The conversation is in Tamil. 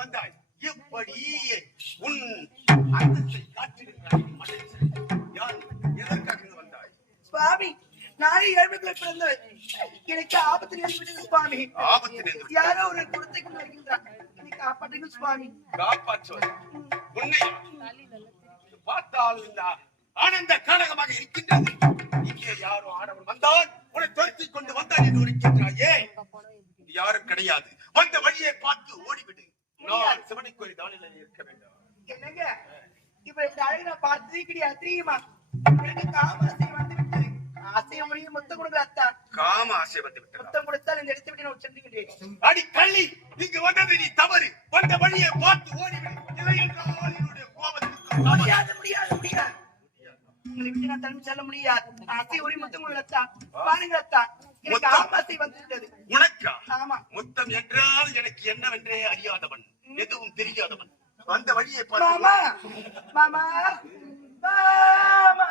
வந்தாய் எப்படி உன் அந்தத்தை காட்டுகிறாய் எதற்காக வந்தாய் சுவாமி? நானே ஏழ்மைக்குள்ள பிறந்தவன். எனக்கு ஆபத்து நேர்ந்துவிட்டது சுவாமி. யாரோ ஒரு குடத்தை கொண்டு வருகின்றார். என்னை காப்பாற்றுங்கள் சுவாமி. காப்பாற்றுவது உன்னை பார்த்தால் ஆனந்த காரகமாக இருக்கின்றது. இங்கே யாரோ ஆடவன் வந்தான், உன்னை துரத்தி கொண்டு வந்தான் என்று இருக்கின்றாயே. யாரும் கிடையாது. வந்த வழியை பார்த்து ஓடிவிடு. நான் சிவனைக்கோரி தானில் இருக்க வேண்டும். என்னங்க இப்ப இந்த அழகை பார்த்ததே கிடையாது தெரியுமா? எனக்கு காம ஆசை வந்து விட்டது. ஆசைய முடியும் முத்தம் கொடுக்குற அத்தா. காம ஆசை வந்து விட்டது. முத்தம் கொடுத்தால் இந்த இடத்தை விட்டு நான் சென்றுகின்றேன். அடி கள்ளி, இங்கு வந்தது நீ தவறு. வந்த வழியை பார்த்து ஓடிவிடு. இல்லை என்றால் என்னுடைய கோபத்துக்கு முடியாது முடியாது முடியாது. உங்களை விட்டு நான் தனிமை செல்ல முடியாது. ஆசை ஒரு முத்தம் கொடுக்குற அத்தா. பாருங்க அத்தா, எனக்கு காம ஆசை வந்து விட்டது. உனக்கா? ஆமா. முத்தம் என்றால் எனக்கு என்னவென்றே அறியாதவன், எதுவும் தெரியாதவன். வந்த வழியை மாமா மாமா மாமா